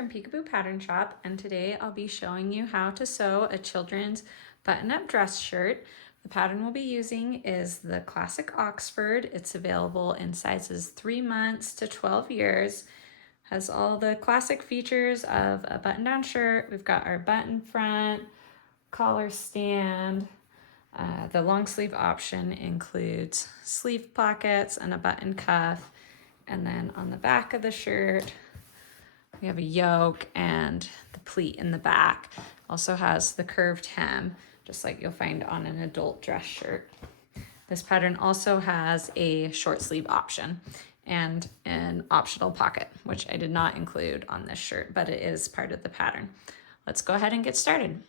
from Peekaboo Pattern Shop, and today I'll be showing you how to sew a children's button-up dress shirt. The pattern we'll be using is the Classic Oxford. It's available in sizes 3 months to 12 years. Has all the classic features of a button-down shirt. We've got our button front, collar stand. The long sleeve option includes sleeve plackets and a button cuff. And then on the back of the shirt, we have a yoke and the pleat in the back. Also has the curved hem, just like you'll find on an adult dress shirt. This pattern also has a short sleeve option and an optional pocket, which I did not include on this shirt, but it is part of the pattern. Let's go ahead and get started.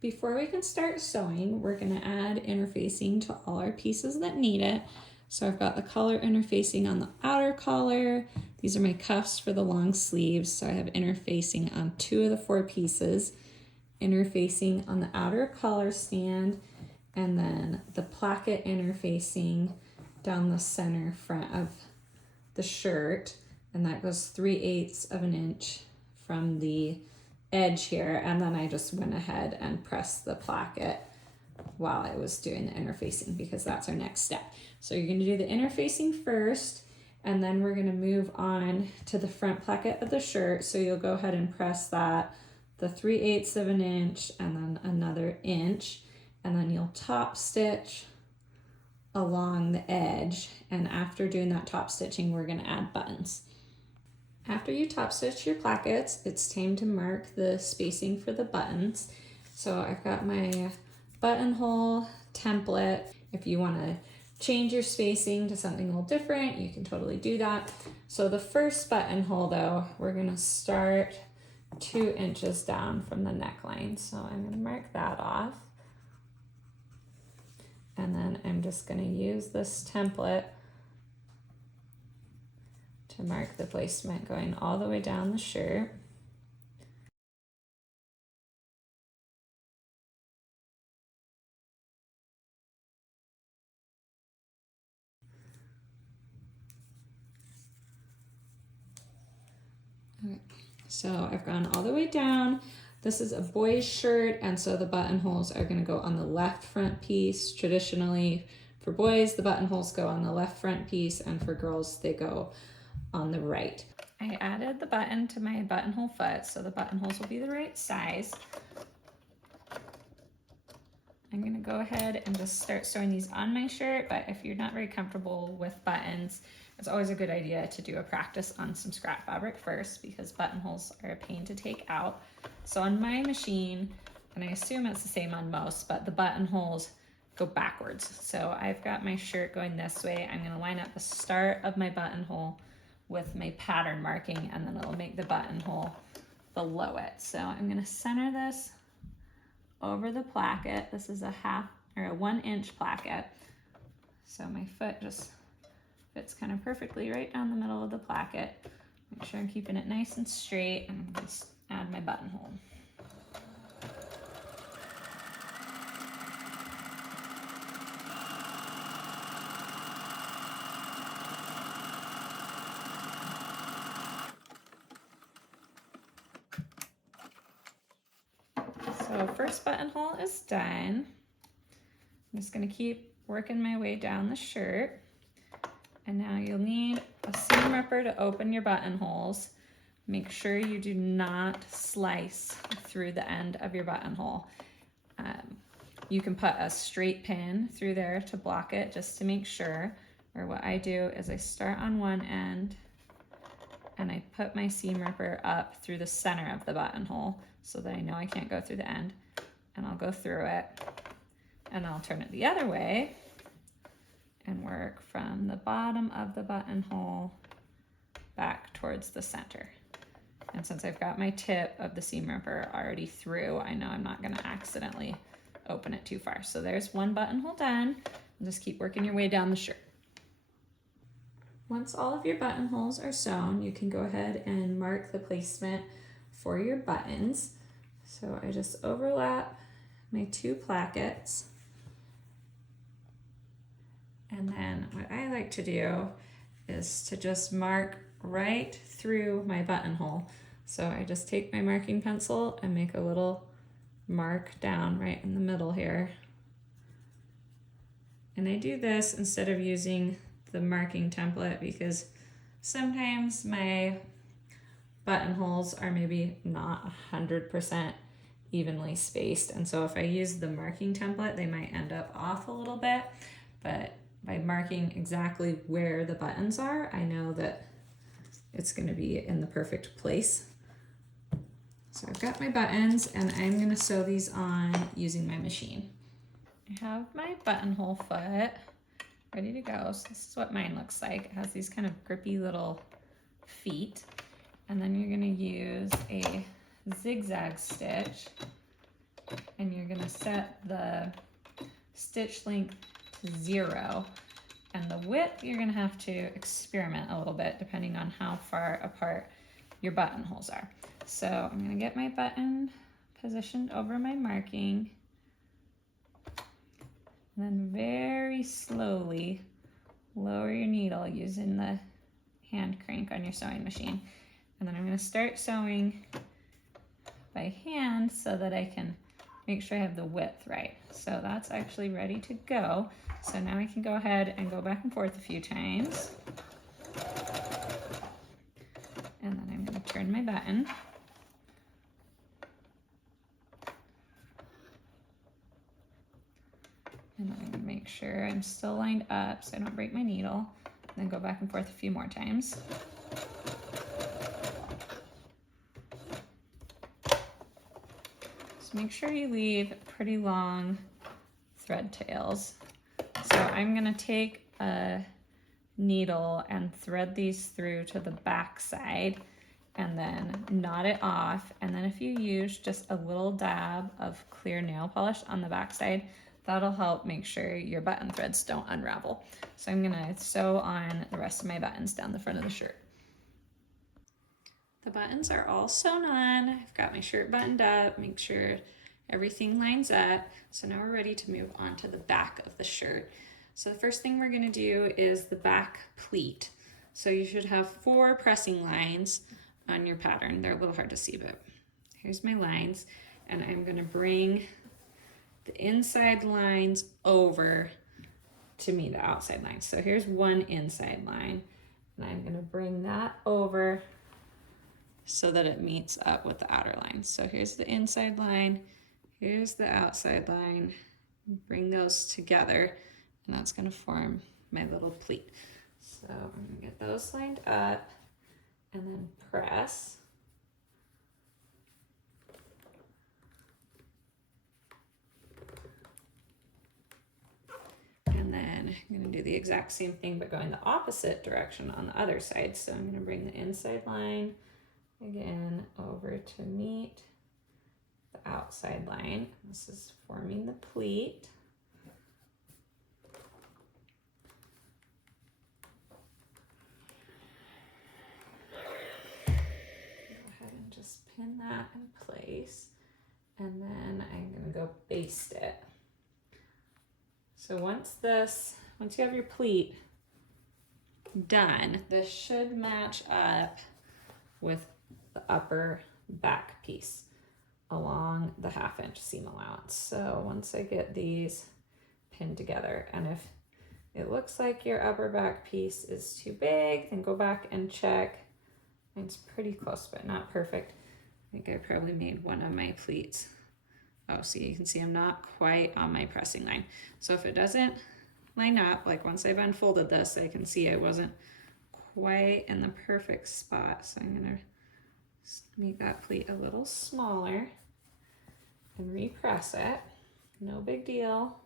Before we can start sewing, we're gonna add interfacing to all our pieces that need it. So I've got the collar interfacing on the outer collar. These are my cuffs for the long sleeves. So I have interfacing on 2 of the 4 pieces, interfacing on the outer collar stand, and then the placket interfacing down the center front of the shirt. And that goes 3/8 of an inch from the edge here. And then I just went ahead and pressed the placket while I was doing the interfacing because that's our next step. So you're going to do the interfacing first, and then we're going to move on to the front placket of the shirt. So you'll go ahead and press that, the 3/8 of an inch, and then another inch, and then you'll top stitch along the edge. And after doing that top stitching, we're going to add buttons. After you top stitch your plackets, it's time to mark the spacing for the buttons. So I've got my buttonhole template. If you want to change your spacing to something a little different, you can totally do that. So the first buttonhole though, we're going to start 2 inches down from the neckline. So I'm going to mark that off. And then I'm just going to use this template to mark the placement going all the way down the shirt. Okay, so I've gone all the way down. This is a boy's shirt, and so the buttonholes are going to go on the left front piece. Traditionally, for boys, the buttonholes go on the left front piece, and for girls, they go on the right. I added the button to my buttonhole foot, so the buttonholes will be the right size. I'm going to go ahead and just start sewing these on my shirt, but if you're not very comfortable with buttons, it's always a good idea to do a practice on some scrap fabric first because buttonholes are a pain to take out. So on my machine, and I assume it's the same on most, but the buttonholes go backwards. So I've got my shirt going this way. I'm going to line up the start of my buttonhole with my pattern marking, and then it'll make the buttonhole below it. So I'm going to center this over the placket. This is a 1 inch placket. So my foot just fits kind of perfectly right down the middle of the placket. Make sure I'm keeping it nice and straight, and just add my buttonhole. So first buttonhole is done. I'm just going to keep working my way down the shirt. And now you'll need a seam ripper to open your buttonholes. Make sure you do not slice through the end of your buttonhole. You can put a straight pin through there to block it just to make sure. Or what I do is I start on one end and I put my seam ripper up through the center of the buttonhole so that I know I can't go through the end. And I'll go through it and I'll turn it the other way and work from the bottom of the buttonhole back towards the center. And since I've got my tip of the seam ripper already through, I know I'm not going to accidentally open it too far. So there's one buttonhole done. And just keep working your way down the shirt. Once all of your buttonholes are sewn, you can go ahead and mark the placement for your buttons. So I just overlap my 2 plackets. And then what I like to do is to just mark right through my buttonhole. So I just take my marking pencil and make a little mark down right in the middle here. And I do this instead of using the marking template because sometimes my buttonholes are maybe not 100% evenly spaced. And so if I use the marking template, they might end up off a little bit. But by marking exactly where the buttons are, I know that it's going to be in the perfect place. So I've got my buttons and I'm going to sew these on using my machine. I have my buttonhole foot ready to go. So this is what mine looks like. It has these kind of grippy little feet. And then you're going to use a zigzag stitch and you're going to set the stitch length to 0. And the width, you're going to have to experiment a little bit depending on how far apart your buttonholes are. So I'm going to get my button positioned over my marking. And then very slowly lower your needle using the hand crank on your sewing machine. And then I'm going to start sewing by hand so that I can make sure I have the width right. So that's actually ready to go. So now I can go ahead and go back and forth a few times. And then I'm going to turn my button. And then I'm going to make sure I'm still lined up so I don't break my needle. And then go back and forth a few more times. So make sure you leave pretty long thread tails. So I'm going to take a needle and thread these through to the back side and then knot it off. And then if you use just a little dab of clear nail polish on the back side, that'll help make sure your button threads don't unravel. So I'm gonna sew on the rest of my buttons down the front of the shirt. The buttons are all sewn on. I've got my shirt buttoned up, make sure everything lines up. So now we're ready to move on to the back of the shirt. So the first thing we're gonna do is the back pleat. So you should have 4 pressing lines on your pattern. They're a little hard to see, but here's my lines. And I'm gonna bring the inside lines over to meet the outside lines. So here's one inside line, and I'm gonna bring that over so that it meets up with the outer line. So here's the inside line, here's the outside line, bring those together, and that's gonna form my little pleat. So I'm gonna get those lined up and then press. And then I'm going to do the exact same thing but going the opposite direction on the other side. So I'm going to bring the inside line again over to meet the outside line. This is forming the pleat. Go ahead and just pin that in place. And then I'm going to go baste it. So once you have your pleat done, this should match up with the upper back piece along the 1/2 inch seam allowance. So once I get these pinned together, and if it looks like your upper back piece is too big, then go back and check. It's pretty close, but not perfect. I think I probably made one of my pleats. Oh, see, you can see I'm not quite on my pressing line. So if it doesn't line up, like once I've unfolded this, I can see I wasn't quite in the perfect spot. So I'm gonna make that pleat a little smaller and repress it. No big deal.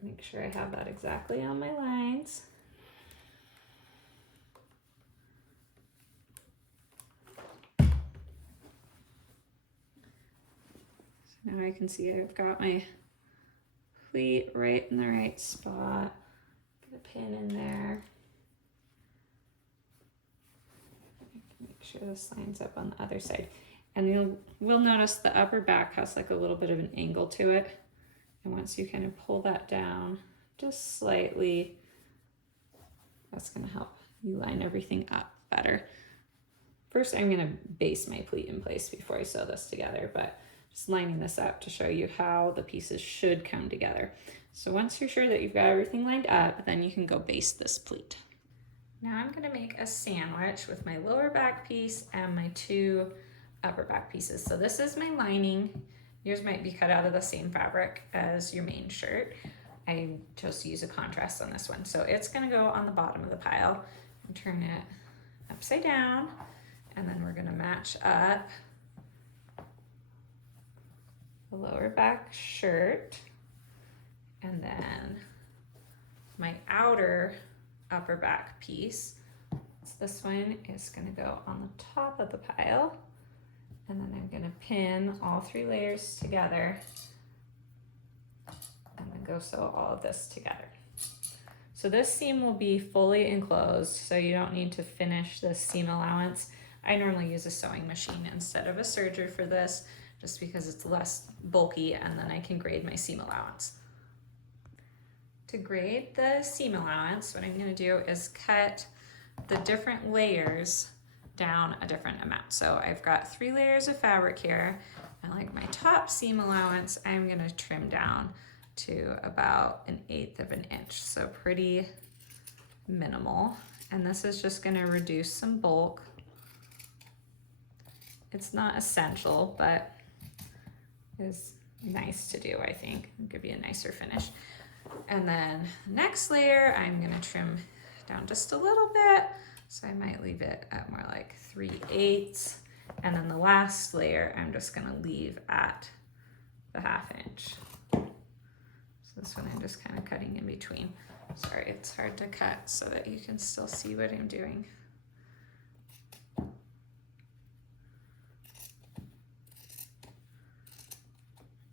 Make sure I have that exactly on my lines. Now I can see I've got my pleat right in the right spot. Get a pin in there. Make sure this lines up on the other side. And we'll notice the upper back has like a little bit of an angle to it. And once you kind of pull that down just slightly, that's gonna help you line everything up better. first I'm gonna base my pleat in place before I sew this together, but just lining this up to show you how the pieces should come together. So once you're sure that you've got everything lined up, then you can go base this pleat. Now I'm gonna make a sandwich with my lower back piece and my 2 upper back pieces. So this is my lining. Yours might be cut out of the same fabric as your main shirt. I chose to use a contrast on this one. So it's gonna go on the bottom of the pile and turn it upside down. And then we're gonna match up the lower back shirt, and then my outer upper back piece, so this one is going to go on the top of the pile, and then I'm going to pin all 3 layers together and then go sew all of this together. So this seam will be fully enclosed, so you don't need to finish this seam allowance. I normally use a sewing machine instead of a serger for this, just because it's less bulky, and then I can grade my seam allowance. To grade the seam allowance, what I'm gonna do is cut the different layers down a different amount. So I've got 3 layers of fabric here, and like my top seam allowance, I'm gonna trim down to about 1/8 of an inch. So pretty minimal. And this is just gonna reduce some bulk. It's not essential, but is nice to do, I think. It'll give you a nicer finish. And then next layer, I'm gonna trim down just a little bit. So I might leave it at more like 3/8. And then the last layer, I'm just gonna leave at the 1/2 inch. So this one I'm just kind of cutting in between. Sorry, it's hard to cut so that you can still see what I'm doing.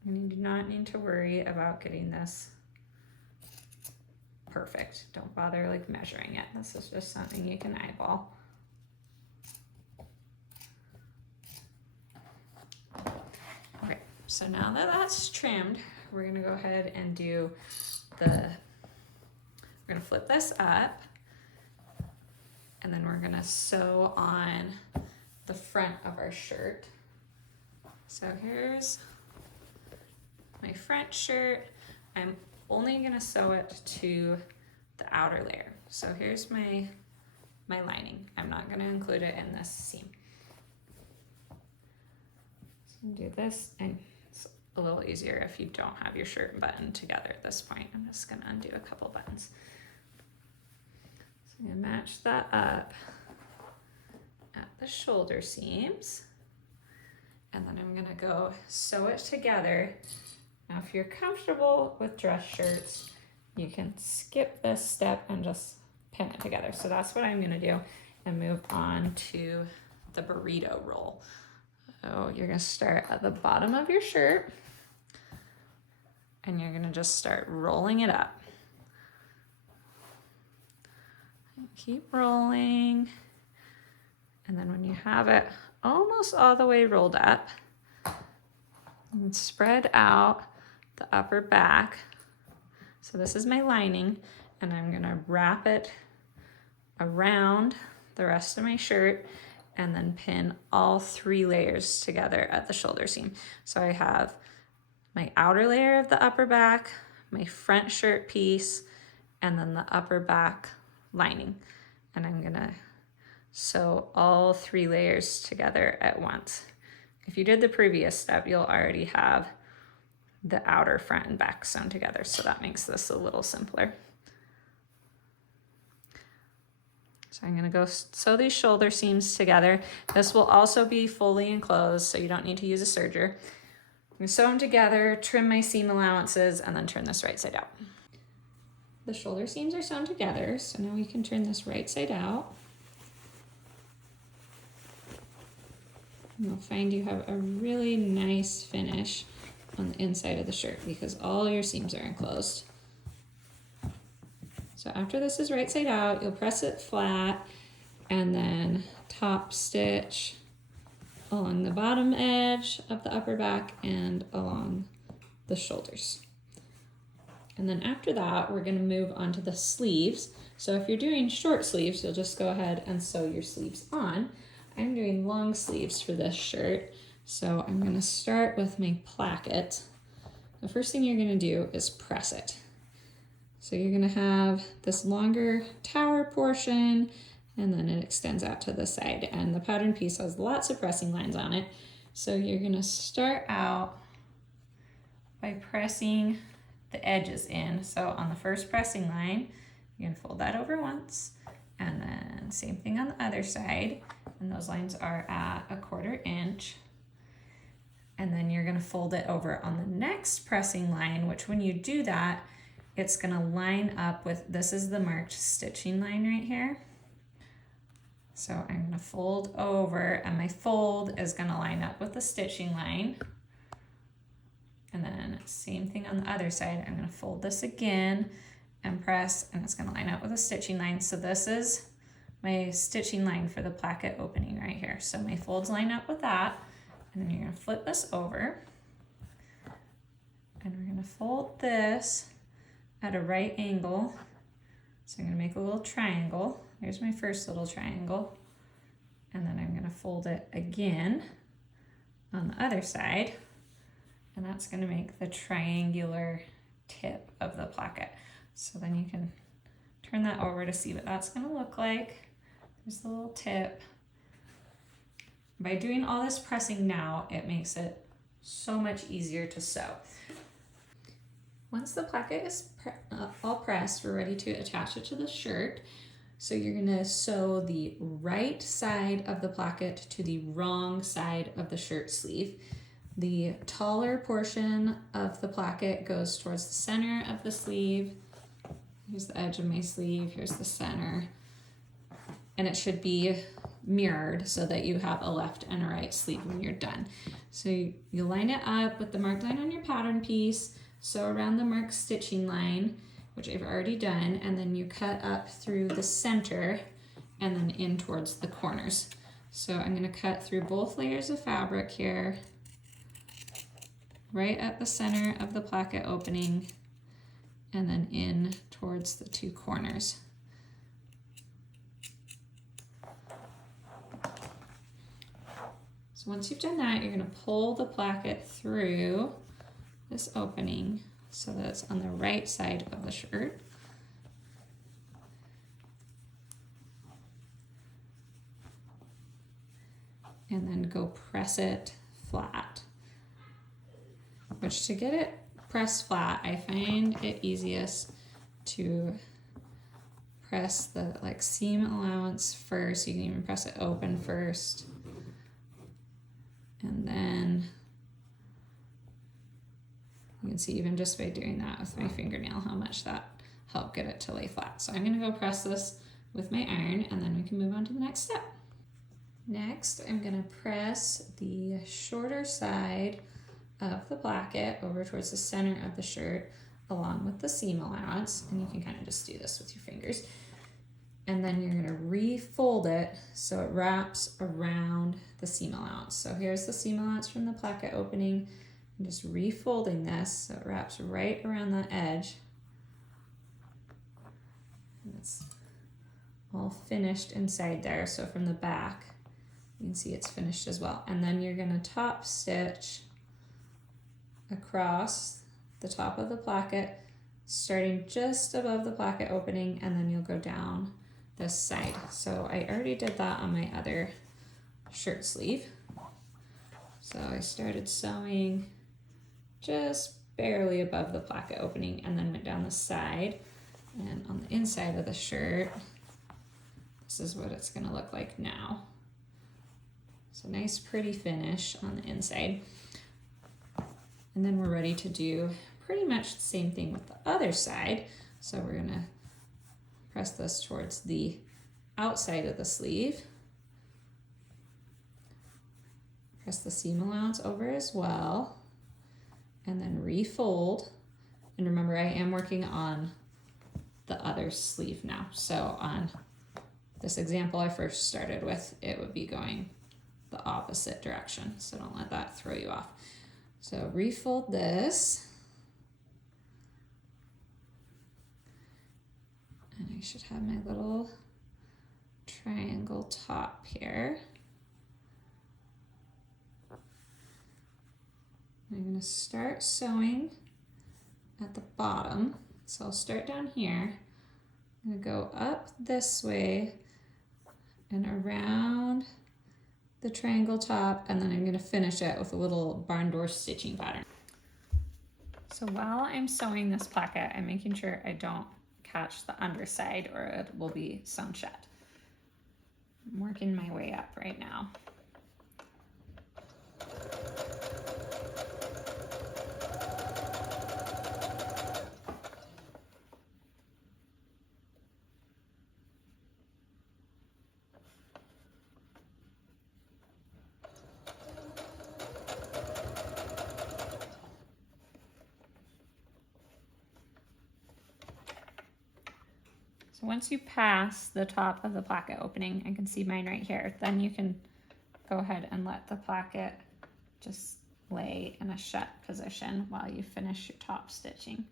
You do not need to worry about getting this perfect. Don't bother like measuring it. This is just something you can eyeball. Okay, so now that that's trimmed, we're gonna go ahead and do we're gonna flip this up, and then we're gonna sew on the front of our shirt. So here's my front shirt. I'm only gonna sew it to the outer layer. So here's my lining. I'm not gonna include it in this seam. So do this, and it's a little easier if you don't have your shirt buttoned together at this point. I'm just gonna undo a couple buttons. So I'm gonna match that up at the shoulder seams, and then I'm gonna go sew it together. Now, if you're comfortable with dress shirts, you can skip this step and just pin it together. So that's what I'm gonna do, and move on to the burrito roll. So you're gonna start at the bottom of your shirt, and you're gonna just start rolling it up. Keep rolling. And then when you have it almost all the way rolled up, and spread out the upper back. So this is my lining, and I'm gonna wrap it around the rest of my shirt and then pin all 3 layers together at the shoulder seam. So I have my outer layer of the upper back, my front shirt piece, and then the upper back lining. And I'm gonna sew all 3 layers together at once. If you did the previous step, you'll already have the outer front and back sewn together, so that makes this a little simpler. So I'm gonna go sew these shoulder seams together. This will also be fully enclosed, so you don't need to use a serger. I'm gonna sew them together, trim my seam allowances, and then turn this right side out. The shoulder seams are sewn together, so now we can turn this right side out. You'll find you have a really nice finish on the inside of the shirt because all your seams are enclosed. So after this is right side out, you'll press it flat and then top stitch along the bottom edge of the upper back and along the shoulders. And then after that, we're gonna move on to the sleeves. So if you're doing short sleeves, you'll just go ahead and sew your sleeves on. I'm doing long sleeves for this shirt, so I'm gonna start with my placket. The first thing you're gonna do is press it. So you're gonna have this longer tower portion, and then it extends out to the side, and the pattern piece has lots of pressing lines on it. So you're gonna start out by pressing the edges in. So on the first pressing line, you're gonna fold that over once, and then same thing on the other side, and those lines are at 1/4 inch. And then you're gonna fold it over on the next pressing line, which when you do that, it's gonna line up with, this is the marked stitching line right here. So I'm gonna fold over, and my fold is gonna line up with the stitching line. And then same thing on the other side. I'm gonna fold this again and press, and it's gonna line up with a stitching line. So this is my stitching line for the placket opening right here. So my folds line up with that, and then you're gonna flip this over, and we're gonna fold this at a right angle. So I'm gonna make a little triangle. There's my first little triangle. And then I'm gonna fold it again on the other side. And that's gonna make the triangular tip of the placket. So then you can turn that over to see what that's gonna look like. There's the little tip. By doing all this pressing now, it makes it so much easier to sew. Once the placket is all pressed, we're ready to attach it to the shirt. So you're gonna sew the right side of the placket to the wrong side of the shirt sleeve. The taller portion of the placket goes towards the center of the sleeve. Here's the edge of my sleeve, here's the center. And it should be mirrored so that you have a left and a right sleeve when you're done. So you line it up with the marked line on your pattern piece, sew around the marked stitching line, which I've already done, and then you cut up through the center and then in towards the corners. So I'm gonna cut through both layers of fabric here, right at the center of the placket opening, and then in towards the two corners. So once you've done that, you're gonna pull the placket through this opening so that it's on the right side of the shirt. And then go press it flat. Which, to get it pressed flat, I find it easiest to press the seam allowance first. You can even press it open first. And then you can see even just by doing that with my fingernail how much that helped get it to lay flat. So I'm gonna go press this with my iron, and then we can move on to the next step. Next, I'm gonna press the shorter side of the placket over towards the center of the shirt along with the seam allowance, and you can kind of just do this with your fingers. And then you're gonna refold it so it wraps around the seam allowance. So here's the seam allowance from the placket opening. I'm just refolding this so it wraps right around the edge. And it's all finished inside there. So from the back, you can see it's finished as well. And then you're gonna top stitch across the top of the placket, starting just above the placket opening, and then you'll go down this side. So I already did that on my other shirt sleeve. So I started sewing just barely above the placket opening and then went down the side. And on the inside of the shirt, this is what it's gonna look like now. So nice pretty finish on the inside. And then we're ready to do pretty much the same thing with the other side. So we're gonna press this towards the outside of the sleeve. Press the seam allowance over as well, and then refold. And remember, I am working on the other sleeve now. So on this example I first started with, it would be going the opposite direction. So don't let that throw you off. So refold this. And I should have my little triangle top here. going to start sewing at the bottom. So I'll start down here. I'm going to go up this way and around the triangle top, and then I'm going to finish it with a little barn door stitching pattern. So while I'm sewing this placket, I'm making sure I don't catch the underside or it will be sewn shut. I'm working my way up right now. So once you pass the top of the placket opening, I can see mine right here, then you can go ahead and let the placket just lay in a shut position while you finish your top stitching.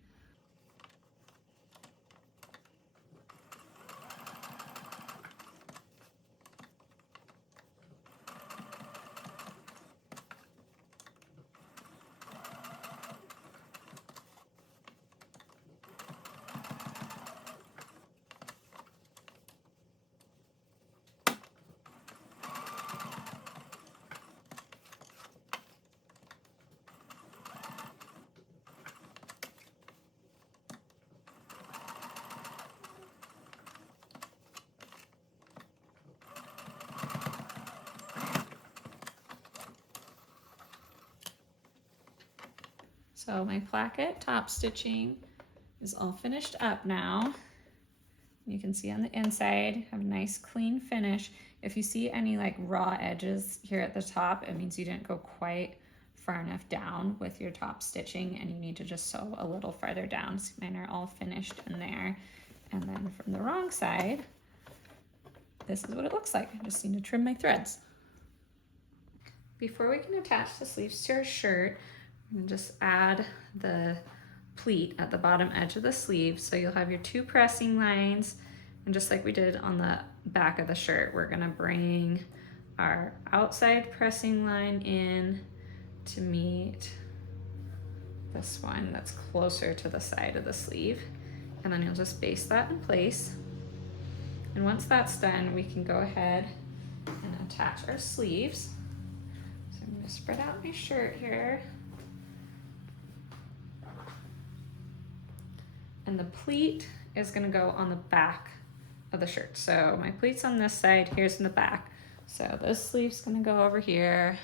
So my placket top stitching is all finished up now. You can see on the inside, have a nice clean finish. If you see any like raw edges here at the top, it means you didn't go quite far enough down with your top stitching and you need to just sew a little farther down. So mine are all finished in there. And then from the wrong side, this is what it looks like. I just need to trim my threads. Before we can attach the sleeves to our shirt, I'm gonna just add the pleat at the bottom edge of the sleeve. So you'll have your two pressing lines, and just like we did on the back of the shirt, we're gonna bring our outside pressing line in to meet this one that's closer to the side of the sleeve. And then you'll just baste that in place. And once that's done, we can go ahead and attach our sleeves. So I'm gonna spread out my shirt here. And the pleat is gonna go on the back of the shirt. So my pleat's on this side, here's in the back. So this sleeve's gonna go over here,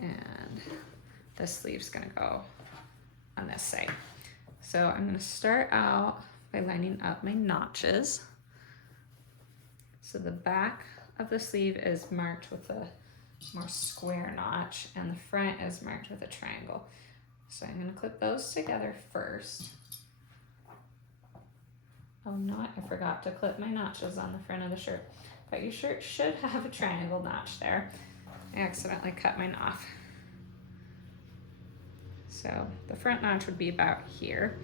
and this sleeve's gonna go on this side. So I'm gonna start out by lining up my notches. So the back of the sleeve is marked with a more square notch, and the front is marked with a triangle. So I'm gonna clip those together first. Oh no, I forgot to clip my notches on the front of the shirt. But your shirt should have a triangle notch there. I accidentally cut mine off. So the front notch would be about here.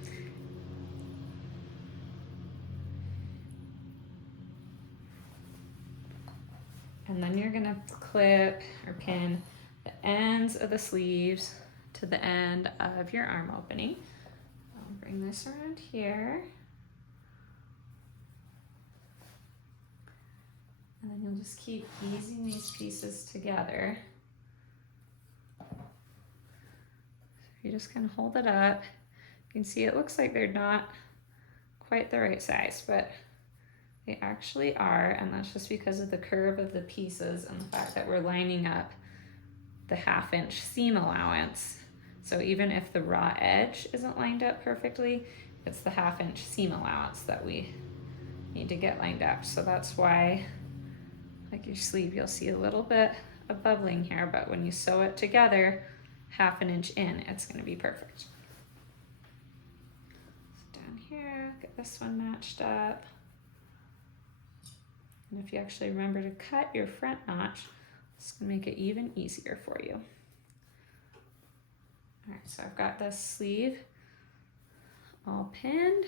And then you're gonna clip or pin the ends of the sleeves to the end of your arm opening. I'll bring this around here. And then you'll just keep easing these pieces together. You just kind of hold it up. You can see it looks like they're not quite the right size, but they actually are, and that's just because of the curve of the pieces and the fact that we're lining up the 1/2 inch seam allowance. So even if the raw edge isn't lined up perfectly, it's the 1/2 inch seam allowance that we need to get lined up. So that's why, like your sleeve, you'll see a little bit of bubbling here, but when you sew it together 1/2 inch in, it's gonna be perfect. So down here, get this one matched up. And if you actually remember to cut your front notch, it's gonna make it even easier for you. All right, so I've got this sleeve all pinned,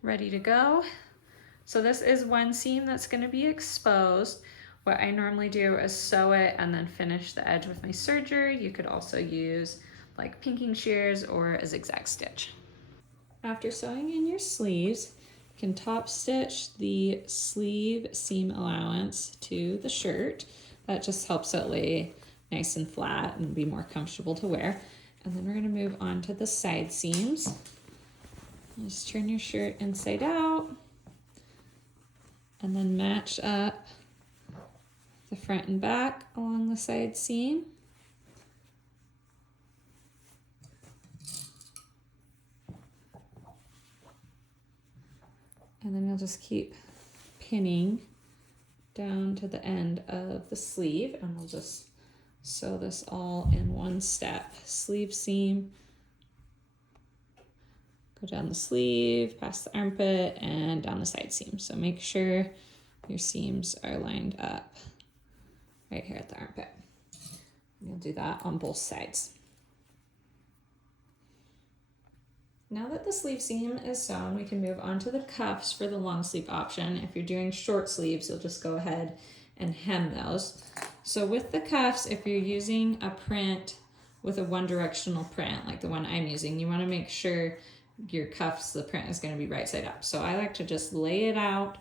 ready to go. So this is one seam that's gonna be exposed. What I normally do is sew it and then finish the edge with my serger. You could also use like pinking shears or a zigzag stitch. After sewing in your sleeves, you can top stitch the sleeve seam allowance to the shirt. That just helps it lay nice and flat and be more comfortable to wear. And then we're going to move on to the side seams. Just turn your shirt inside out and then match up the front and back along the side seam. And then you'll just keep pinning down to the end of the sleeve, and we'll just sew this all in one step. Sleeve seam, go down the sleeve, past the armpit, and down the side seam. So make sure your seams are lined up right here at the armpit. You'll do that on both sides. Now that the sleeve seam is sewn, we can move on to the cuffs for the long sleeve option. If you're doing short sleeves, you'll just go ahead and hem those. So with the cuffs, if you're using a print with a one directional print, like the one I'm using, you wanna make sure your cuffs, the print is gonna be right side up. So I like to just lay it out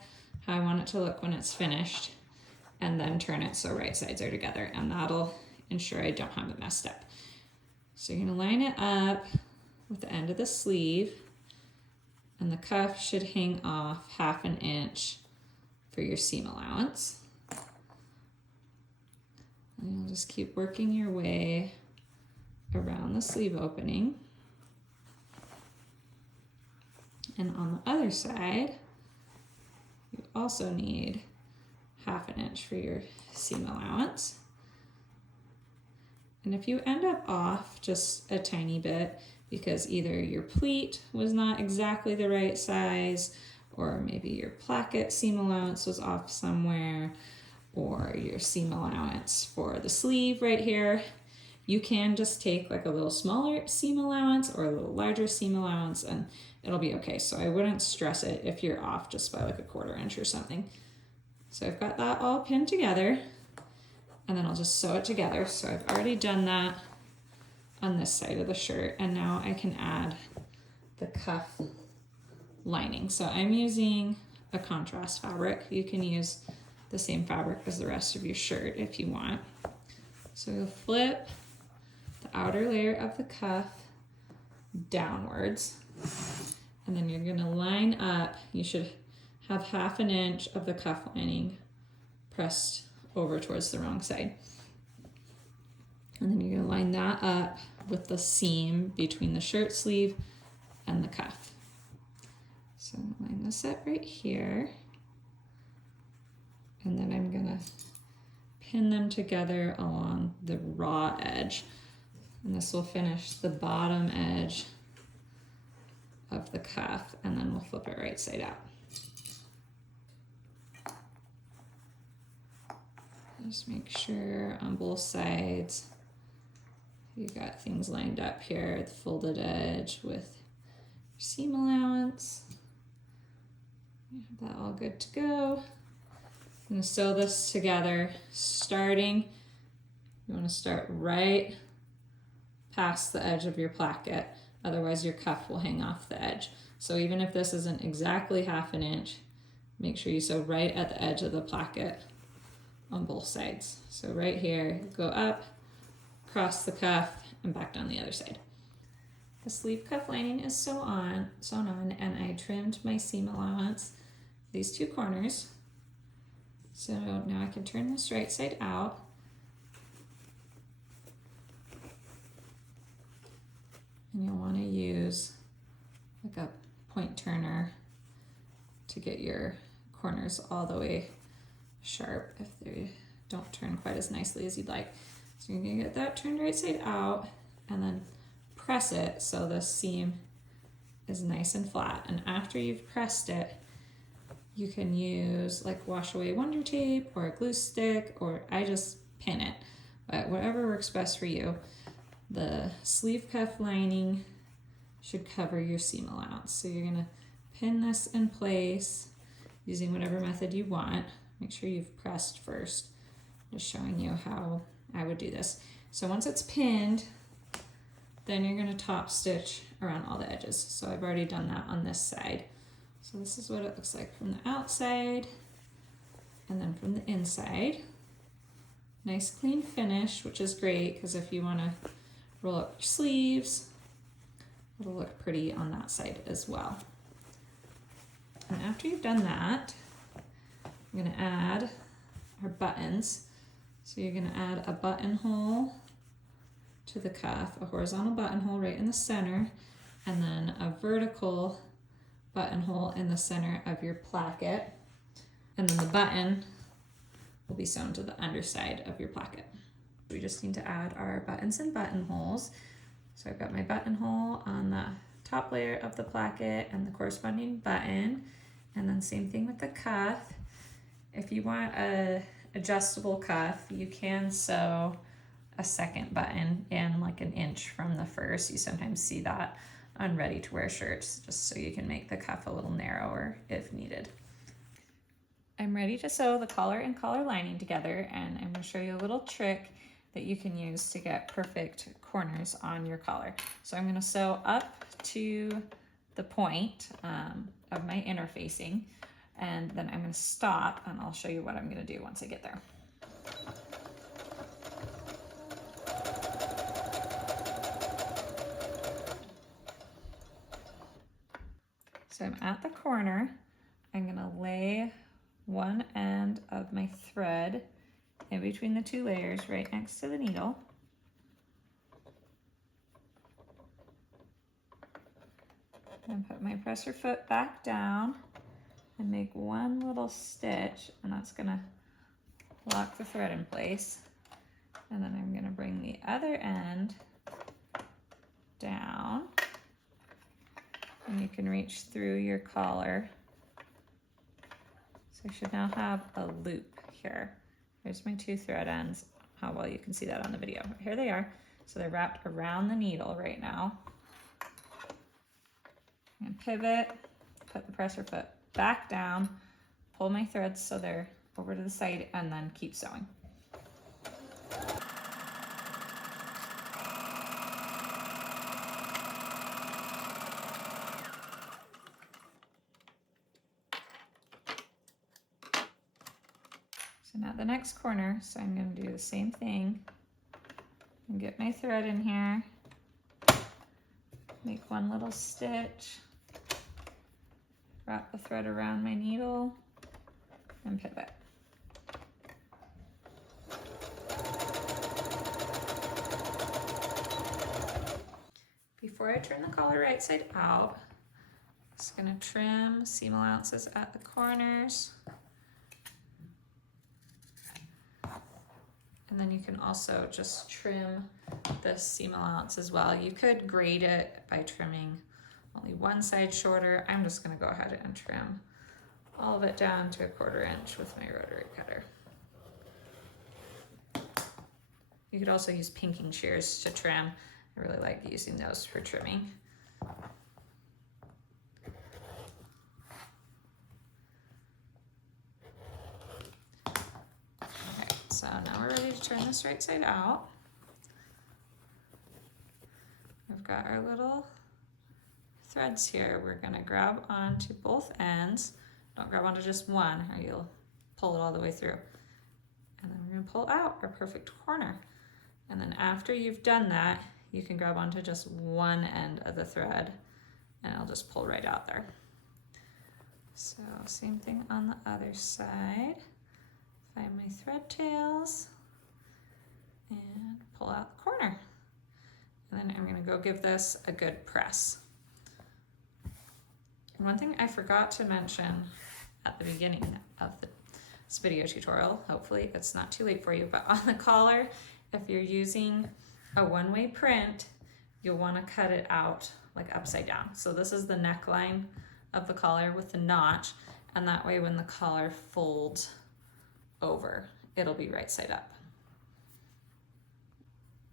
how I want it to look when it's finished, and then turn it so right sides are together, and that'll ensure I don't have it messed up. So you're gonna line it up with the end of the sleeve, and the cuff should hang off 1/2 inch for your seam allowance. And you'll just keep working your way around the sleeve opening. And on the other side, you also need 1/2 inch for your seam allowance. And if you end up off just a tiny bit, because either your pleat was not exactly the right size, or maybe your placket seam allowance was off somewhere, or your seam allowance for the sleeve right here, you can just take like a little smaller seam allowance or a little larger seam allowance, and it'll be okay. So I wouldn't stress it if you're off just by like a 1/4 inch or something. So I've got that all pinned together, and then I'll just sew it together. So I've already done that on this side of the shirt, and now I can add the cuff lining. So I'm using a contrast fabric. You can use the same fabric as the rest of your shirt if you want. So you'll flip the outer layer of the cuff downwards, and then you're gonna line up. You should have 1/2 inch of the cuff lining pressed over towards the wrong side. And then you're gonna line that up with the seam between the shirt sleeve and the cuff. So I'm gonna line this up right here. And then I'm gonna pin them together along the raw edge. And this will finish the bottom edge of the cuff, and then we'll flip it right side out. Just make sure on both sides you got things lined up here, the folded edge with your seam allowance. You have that all good to go. I'm gonna sew this together, starting, you wanna start right past the edge of your placket, otherwise your cuff will hang off the edge. So even if this isn't exactly 1/2 inch, make sure you sew right at the edge of the placket on both sides. So right here, go up, across the cuff, and back down the other side. The sleeve cuff lining is sewn on, and I trimmed my seam allowance, these 2 corners. So now I can turn this right side out. And you'll want to use like a point turner to get your corners all the way sharp if they don't turn quite as nicely as you'd like. So you're gonna get that turned right side out, and then press it so the seam is nice and flat. And after you've pressed it, you can use like wash away wonder tape or a glue stick, or I just pin it, but whatever works best for you. The sleeve cuff lining should cover your seam allowance. So you're gonna pin this in place using whatever method you want. Make sure you've pressed first. Just showing you how I would do this. So once it's pinned, then you're gonna top stitch around all the edges. So I've already done that on this side. So this is what it looks like from the outside and then from the inside. Nice clean finish, which is great because if you wanna roll up your sleeves, it'll look pretty on that side as well. And after you've done that, I'm gonna add our buttons. So you're gonna add a buttonhole to the cuff, a horizontal buttonhole right in the center, and then a vertical buttonhole in the center of your placket. And then the button will be sewn to the underside of your placket. We just need to add our buttons and buttonholes. So I've got my buttonhole on the top layer of the placket and the corresponding button. And then same thing with the cuff. If you want a adjustable cuff, you can sew a second button in like an inch from the first. You sometimes see that on ready to wear shirts, just so you can make the cuff a little narrower if needed. I'm ready to sew the collar and collar lining together, and I'm going to show you a little trick that you can use to get perfect corners on your collar. So I'm going to sew up to the point of my interfacing, and then I'm going to stop, and I'll show you what I'm going to do once I get there. So I'm at the corner. I'm going to lay one end of my thread in between the two layers right next to the needle. And put my presser foot back down and make one little stitch, and that's gonna lock the thread in place. And then I'm gonna bring the other end down, and you can reach through your collar. So I should now have a loop here. Here's my two thread ends. How well you can see that on the video. Here they are. So they're wrapped around the needle right now. And pivot, put the presser foot back down, pull my threads so they're over to the side, and then keep sewing. So now the next corner, so I'm going to do the same thing and get my thread in here, make one little stitch, wrap the thread around my needle, and pivot. Before I turn the collar right side out, I'm just going to trim seam allowances at the corners. And then you can also just trim the seam allowance as well. You could grade it by trimming only one side shorter. I'm just gonna go ahead and trim all of it down to 1/4 inch with my rotary cutter. You could also use pinking shears to trim. I really like using those for trimming. Okay, so now we're ready to turn this right side out. We've got our little threads here. We're gonna grab onto both ends. Don't grab onto just one or you'll pull it all the way through. And then we're gonna pull out our perfect corner. And then after you've done that, you can grab onto just one end of the thread and it'll just pull right out there. So same thing on the other side. Find my thread tails and pull out the corner. And then I'm gonna go give this a good press. And one thing I forgot to mention at the beginning of this video tutorial, hopefully it's not too late for you, but on the collar, if you're using a one-way print, you'll wanna cut it out like upside down. So this is the neckline of the collar with the notch, and that way when the collar folds over, it'll be right side up.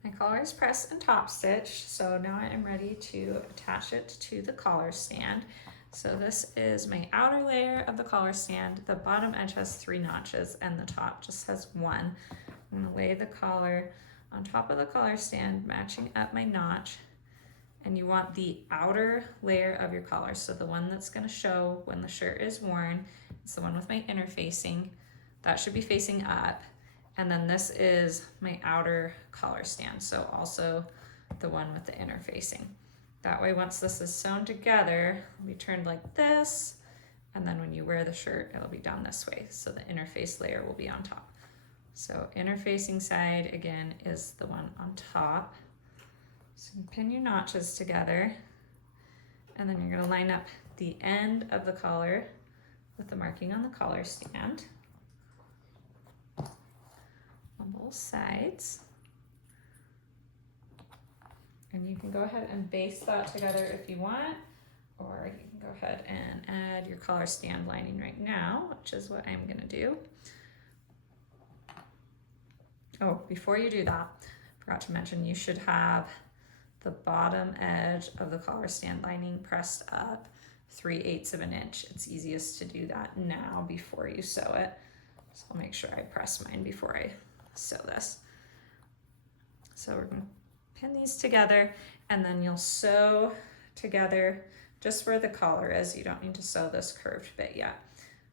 My collar is pressed and top stitched, so now I am ready to attach it to the collar stand. So this is my outer layer of the collar stand. The bottom edge has 3 notches and the top just has 1. I'm gonna lay the collar on top of the collar stand, matching up my notch, and you want the outer layer of your collar. So the one that's gonna show when the shirt is worn, it's the one with my interfacing. That should be facing up. And then this is my outer collar stand. So also the one with the interfacing. That way, once this is sewn together, it'll be turned like this. And then when you wear the shirt, it'll be done this way. So the interface layer will be on top. So interfacing side, again, is the one on top. So you pin your notches together, and then you're gonna line up the end of the collar with the marking on the collar stand on both sides. And you can go ahead and baste that together if you want, or you can go ahead and add your collar stand lining right now, which is what I'm gonna do. Oh, before you do that, I forgot to mention you should have the bottom edge of the collar stand lining pressed up 3/8 of an inch. It's easiest to do that now before you sew it. So I'll make sure I press mine before I sew this. So we're gonna pin these together, and then you'll sew together just where the collar is. You don't need to sew this curved bit yet.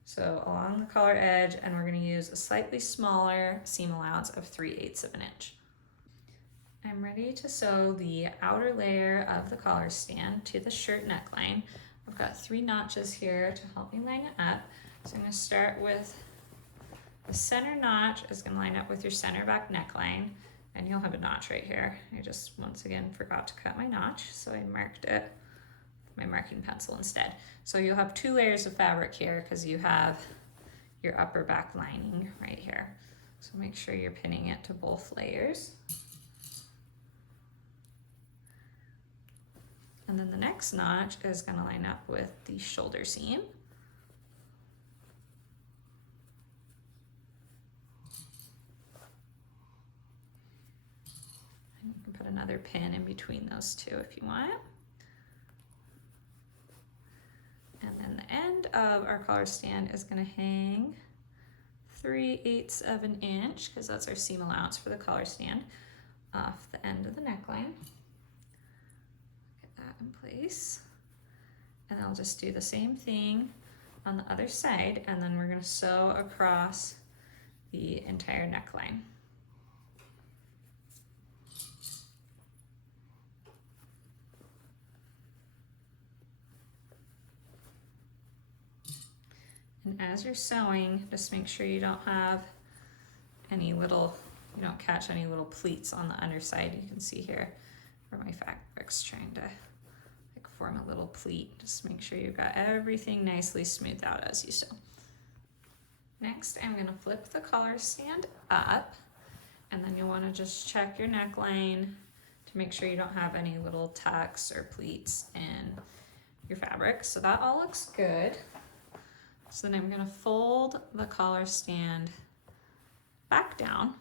So along the collar edge, and we're gonna use a slightly smaller seam allowance of 3/8 of an inch. I'm ready to sew the outer layer of the collar stand to the shirt neckline. I've got 3 notches here to help me line it up. So I'm gonna start with the center notch is gonna line up with your center back neckline, and you'll have a notch right here. I just, once again, forgot to cut my notch, so I marked it with my marking pencil instead. So you'll have 2 layers of fabric here because you have your upper back lining right here. So make sure you're pinning it to both layers. And then the next notch is going to line up with the shoulder seam. And you can put another pin in between those 2 if you want. And then the end of our collar stand is going to hang 3/8 of an inch, because that's our seam allowance for the collar stand, off the end of the neckline. Get that in place. And I'll just do the same thing on the other side, and then we're going to sew across the entire neckline. And as you're sewing, just make sure you don't have any little, you don't catch any little pleats on the underside. You can see here where my fabric's trying to like form a little pleat. Just make sure you've got everything nicely smoothed out as you sew. Next, I'm gonna flip the collar stand up, and then you'll wanna just check your neckline to make sure you don't have any little tucks or pleats in your fabric. So that all looks good. So then I'm gonna fold the collar stand back down.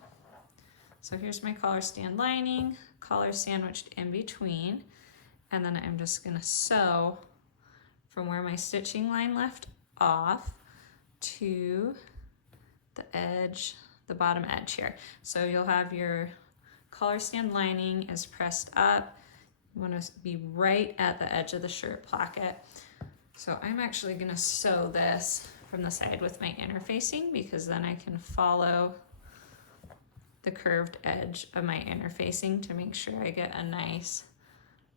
So here's my collar stand lining, collar sandwiched in between, and then I'm just gonna sew from where my stitching line left off to the edge, the bottom edge here. So you'll have your collar stand lining is pressed up. You wanna be right at the edge of the shirt placket. So I'm actually gonna sew this from the side with my interfacing, because then I can follow the curved edge of my interfacing to make sure I get a nice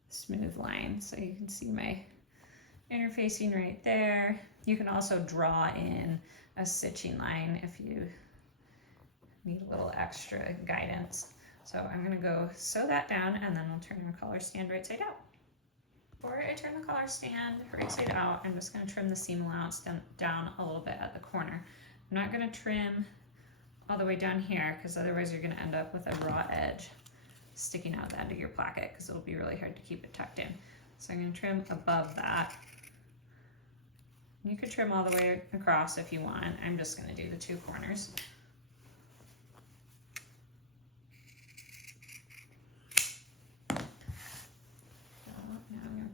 smooth line. So you can see my interfacing right there. You can also draw in a stitching line if you need a little extra guidance. So I'm gonna go sew that down, and then we'll turn our collar stand right side out. Before I turn the collar stand right side out, I'm just going to trim the seam allowance down a little bit at the corner. I'm not going to trim all the way down here, because otherwise you're going to end up with a raw edge sticking out the end of your placket, because it'll be really hard to keep it tucked in. So I'm going to trim above that. You could trim all the way across if you want. I'm just going to do the 2 corners.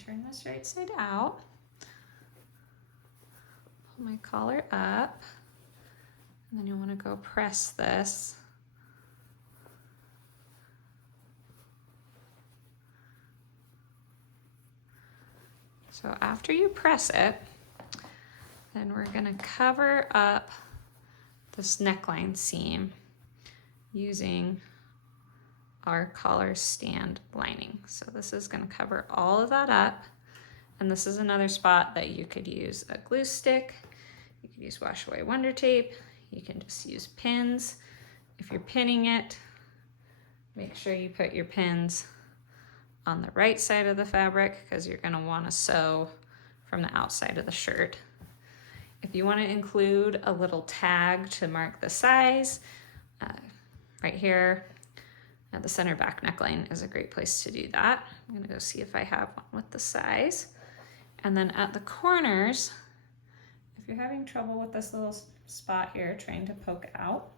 Turn this right side out, pull my collar up, and then you want to go press this So after you press it, then we're gonna cover up this neckline seam using our collar stand lining. So this is gonna cover all of that up. And this is another spot that you could use a glue stick, you could use wash away wonder tape, you can just use pins. If you're pinning it, make sure you put your pins on the right side of the fabric because you're gonna wanna sew from the outside of the shirt. If you wanna include a little tag to mark the size, right here at the center back neckline is a great place to do that. I'm gonna go see if I have one with the size. And then at the corners, if you're having trouble with this little spot here trying to poke out,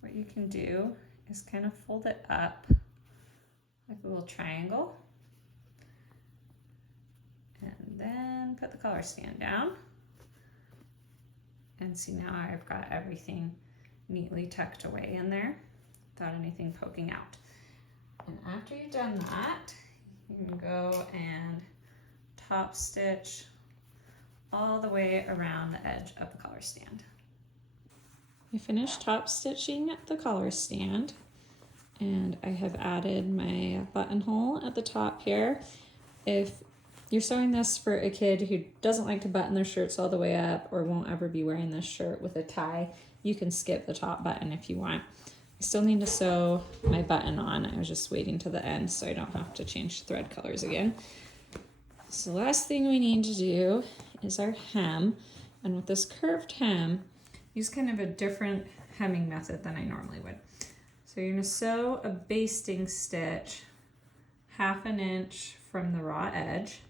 what you can do is kind of fold it up like a little triangle. And then put the collar stand down. And see, now I've got everything neatly tucked away in there without anything poking out. And after you've done that, you can go and top stitch all the way around the edge of the collar stand. I finished top stitching the collar stand and I have added my buttonhole at the top here. If you're sewing this for a kid who doesn't like to button their shirts all the way up or won't ever be wearing this shirt with a tie, you can skip the top button if you want. I still need to sew my button on. I was just waiting to the end so I don't have to change thread colors again. So the last thing we need to do is our hem. And with this curved hem, use kind of a different hemming method than I normally would. So you're gonna sew a basting stitch 1/2 inch from the raw edge,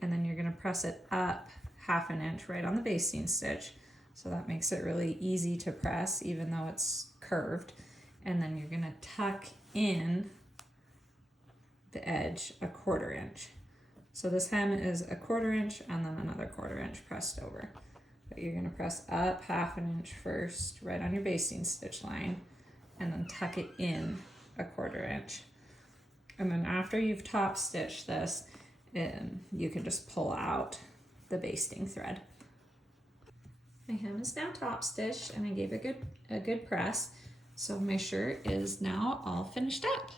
and then you're gonna press it up 1/2 inch right on the basting stitch. So that makes it really easy to press even though it's curved. And then you're gonna tuck in the edge 1/4 inch. So this hem is 1/4 inch and then another 1/4 inch pressed over. But you're gonna press up 1/2 inch first, right on your basting stitch line, and then tuck it in 1/4 inch. And then after you've top stitched this, you can just pull out the basting thread. My hem is now top stitched and I gave it a good press. So my shirt is now all finished up.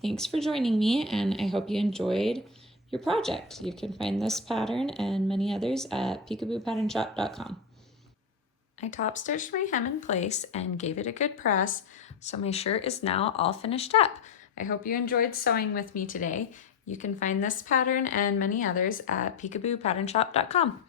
Thanks for joining me and I hope you enjoyed your project. You can find this pattern and many others at peekaboopatternshop.com. I top stitched my hem in place and gave it a good press, so my shirt is now all finished up. I hope you enjoyed sewing with me today. You can find this pattern and many others at peekaboopatternshop.com.